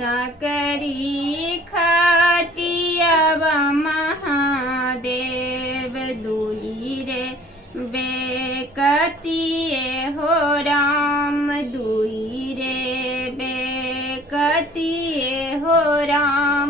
सकरी खटियावा महादेव दुई रे बेकतिए हो राम दुई रे बेकतिए हो राम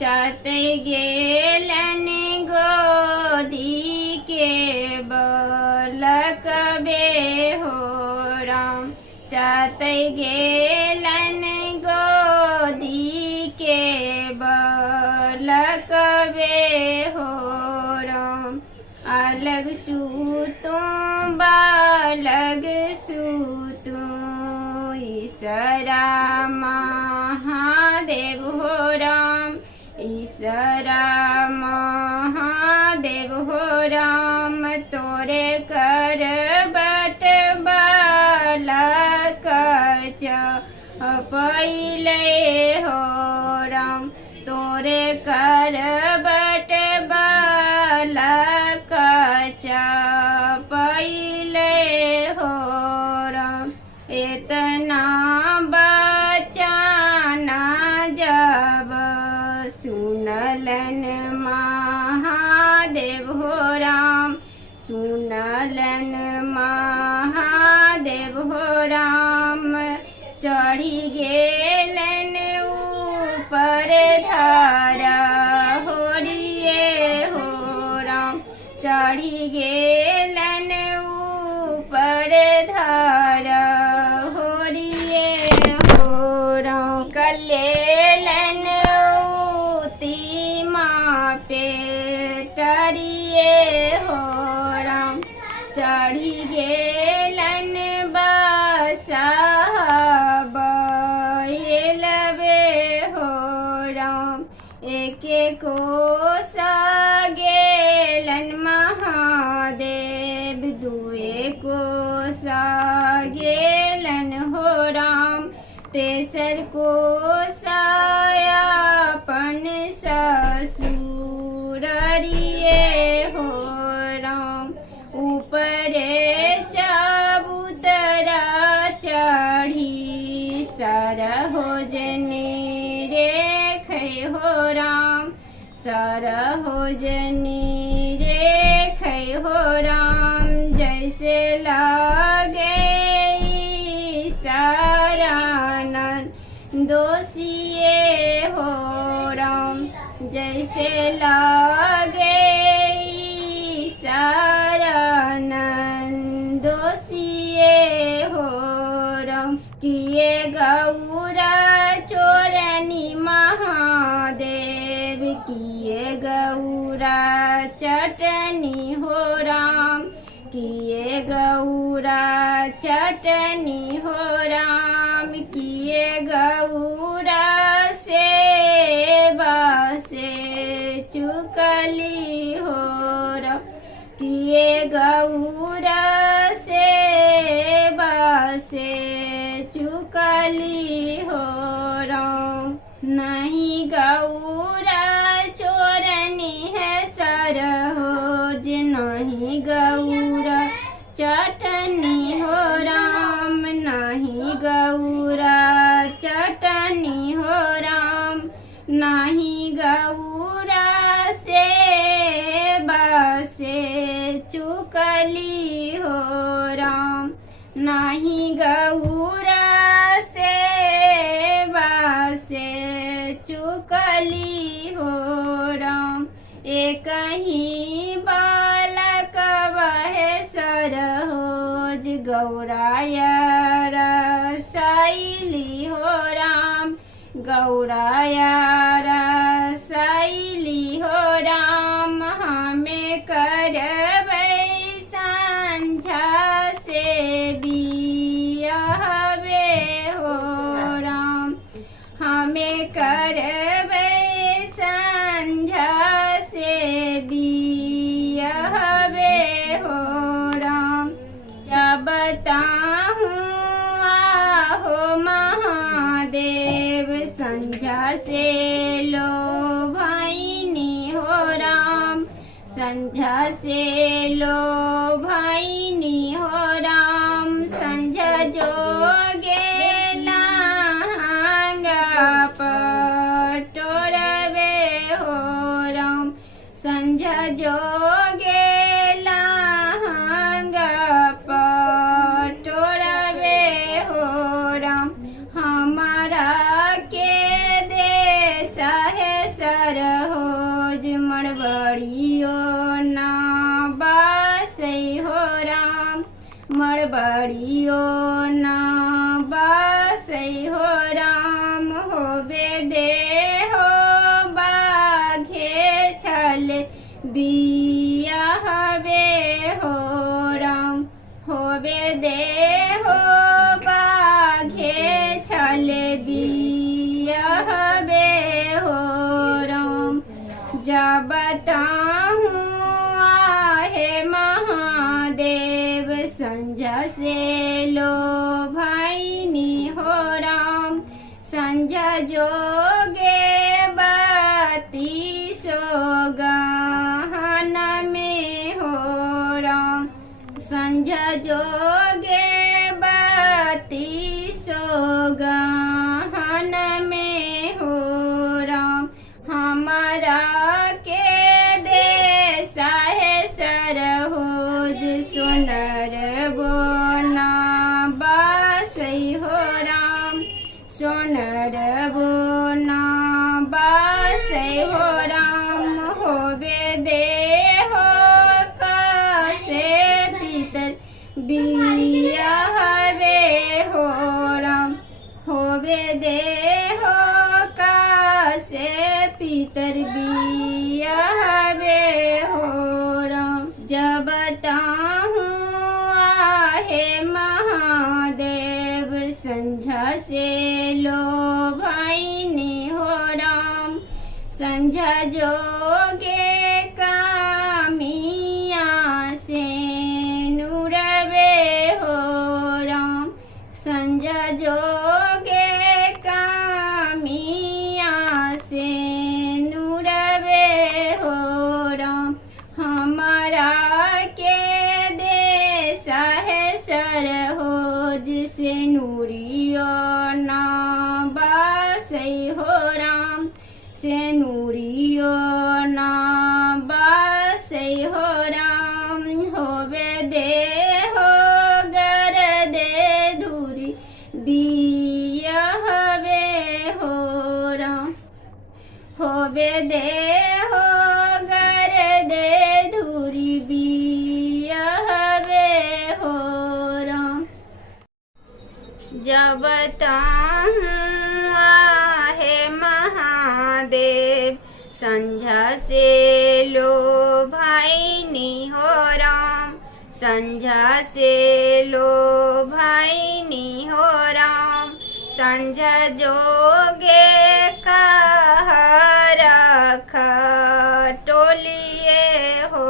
चाहते गेलन गोदी के बलकबे हो राम चाहते गेलन गोदी के बलकबे हो राम अलग सूतों बालग सूतों ईसरा महादेव हो राम ईसरा महादेव हो राम तोरे कर बट बालक पहिले हो राम तोरे कर बट बालक पहिले हो राम इतना बचाना जब सुनलन महादेव हो राम सुनलन महादेव हो राम चढ़ी गेलन ऊपर धारा होरिए हो राम चढ़ी गेलन ऊपर धारा होरिए हो राम कलेलन पे टरिए हो राम चढ़ी गेलन बसाबे हो राम एके को सा गेलन महादेव दुए को सा गेलन हो राम तेसर को सायापन ससुररिए हो राम ऊपर चाबूतरा चढ़ी सरहोजनी रेखे हो राम सरहोजनी रेखे हो राम जैसे लागे सारानंद दोषिए हो राम जैसे लागे सारानंद दोषिए हो राम किए गौरा चोरनी महादेव किए गौरा चटनी हो राम किए गौरा चटनी हो राम किए गौरा से बासे चुकली हो राम किए गौरा से बासे चुकली हो राम नहीं गौरा चोरनी है सरहोज नहीं गौरा चटनी हो राम नहीं गौरा चटनी हो राम नहीं गौरा से बासे चुकली हो राम नहीं गौरा से बासे चुकली हो राम एक ही बालक वह सरहोज गौराया रसाइली हो राम गौराया रसाइली हो राम हमें करबै संझा से बियाहबे हो राम हमें करबै संझा से बियाहबे हो राम जब ताहूँ आहो महादेव संझा से लो भाईनी हो राम संझा से लो भाईनी हो राम संझा जो गेला करियो ना बासै हो राम होबे दे हो बाघे छल बिया हवे हो राम होबे दे हो बाघे छल बिया हवे हो राम जब बताऊँ आहे महादेव संझा से लो भाईनी हो राम संझा जोगे बाती सो गहन में हो राम संझा जोगे बाती सो गहन में हो राम हमारा के देसा है सरहोज सोनर बोना बासै हो राम सोनर बोना बासै हो राम होबे दे हो कासे भीतर बिया हवे हो राम होबे दे हो कासे पीतर बिया हवे हो राम जब ताहूँ आहे महादेव संझा से लो भाईनी हो राम संझा जोगे कामिया से नूरवे हो राम संझा जोगे कामिया से नूरवे हो राम हमारा के देसा है सरहोज से नूरियो ना बासै हो राम से नूरियो ना बासै हो राम होबे दे हो गर दे धूरी बिया हवे हो राम होबे दे हो गर दे धूरी बिया हवे हो राम जब ताहूँ आहे महादेव संझा से लो भाईनी हो राम संझा से लो भाईनी हो राम संझा जोगे रखा टोलिए हो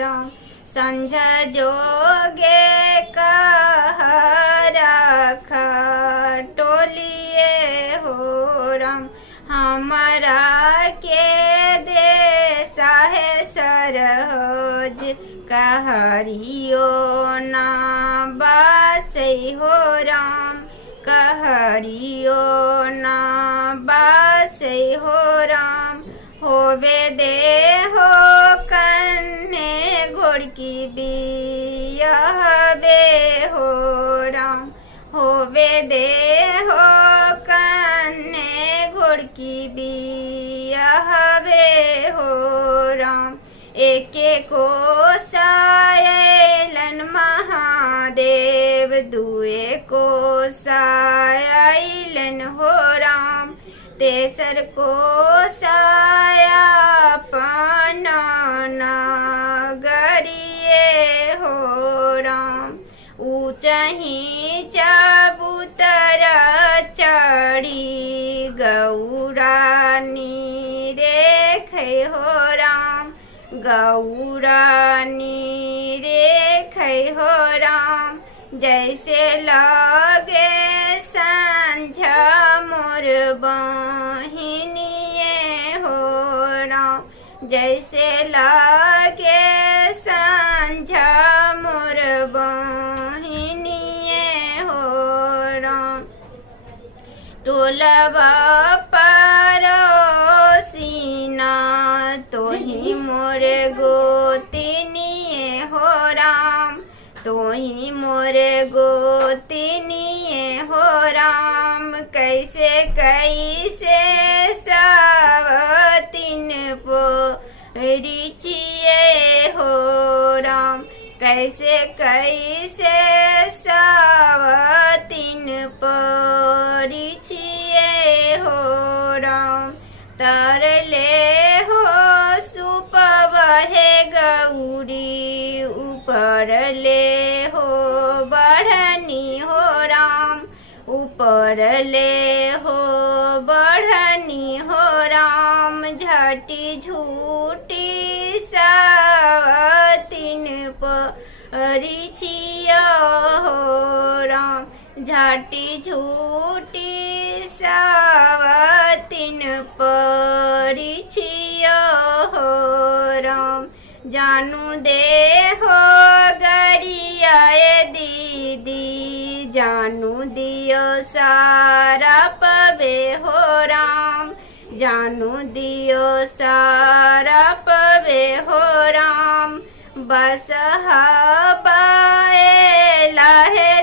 राम संझा जोगे रखा टोलिए हो राम हमारा के देसा है सरहोज कहरियो ना बासै हो राम कहरियो ना बासै हो राम होबे दे हो कन्ने घोड़की बिया हवे हो राम होबे दे हो कन्ने घोड़की बिया हवे हो राम एके को सायलन महादेव दुए को सायलन हो राम तेसर को साया पाना नगरिए हो राम ऊँचही चबूतरा चढ़ी गौरानी रेखे हो राम गौरानी रेखे हो राम जैसे लगे संझा मोर बहिनिए हो राम जैसे लगे संझा मोर बहिनिए हो राम टोलबा पड़ोसीना तोही मोर गोतिनिए हो राम तोही मोर गोतिनिए हो राम कैसे कैसे सावतिन परिचिए हो राम कैसे कैसे सा हो राम तरले हो सुपव हे गौरी ऊपर ले हो बढ़नी हो राम ऊपर ले हो बढ़नी हो राम झटी झूठी सावतिन परिचिया हो राम झाटी झूठी सावतिन परिचिया हो राम जानू दे हो गरियाए दीदी जानू दियो सारा पवे हो राम जानू दियो सारा पवे हो राम बस हवाए लाहे